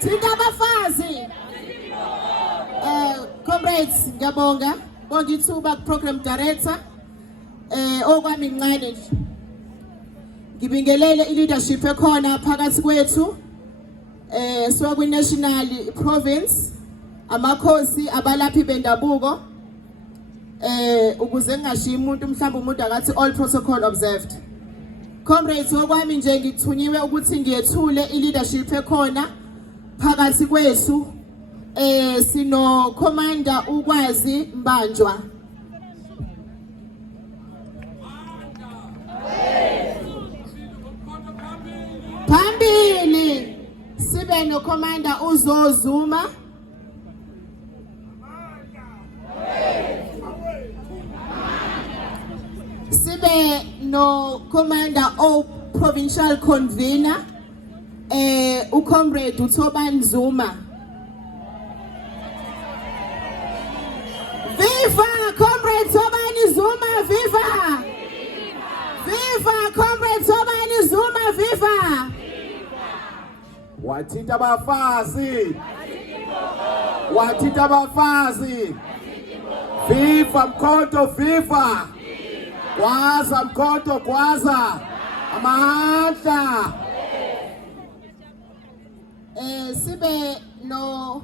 Thina abafazi. Comrades, ngiyabonga. Bonga ithuba ku-program director. Okwami incane nje. Ngibingelele i-leadership ekhona phakathi kwethu. Siwa kwi-national province. Amakhosi abalaphi bendabuko. Ukuze ngingashiyi umuntu mhlawumbe umuntu akathi all protocol observed. Comrades, okwami nje ngithunyiwe ukuthi ngiyethule i-leadership ekhona phakathi kwethu. Sino Commander Ukwazi Mbanjwa. Phambili sibe no Commander Uzozuma. Sibe no Commander O Provincial Convener uComrade Uthobani Zuma. Viva Comrade Thobani Zuma, viva! Viva Comrade Thobani Zuma, viva! Wathita abafazi. Wathita abafazi. Viva Mkhonto, viva! Kwaza Mkhonto, kwaza! Amandla! Sibe no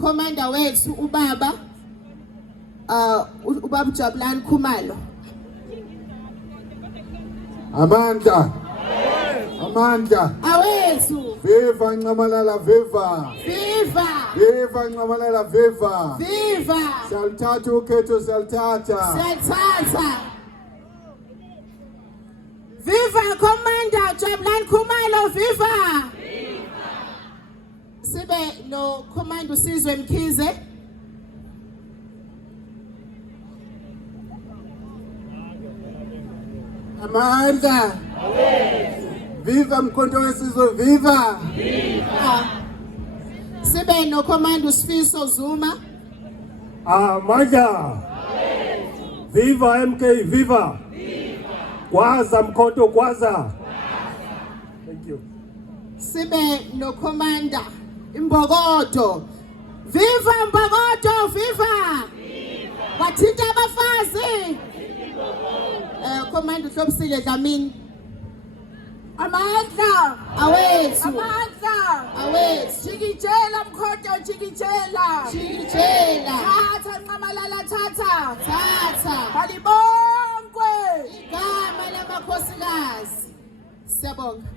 Commander wethu ubaba ubaba Jabulani Khumalo. Amandla! Amandla! Awethu! Viva Ncamalala, viva! Viva! Viva Ncamalala, viva! Viva! Siyalithatha ukhetho, siyalithatha. Siyathatha. Viva Commander Jabulani Khumalo, viva! Sibe no Commander Sizwe Mkhize. Amandla! Viva Mkhonto wesizwe, viva! Viva! Sibe no Commander Sifiso Zuma. Amandla! Viva MK, viva! Kwaza Mkhonto, kwaza! Thank you. Sibe no Commander Mbokodo. Viva Mbokodo, viva! Wathita abafazi. Commander Hlobisile Dlamini. Amandla! Awethu! Amandla! Awethu! Jikijela Mkhonto, jikijela! Jikijela! Thatha Ncamalala, thatha! Thatha! Balibongwe! Igama lamakhosikazi. Siyabonga.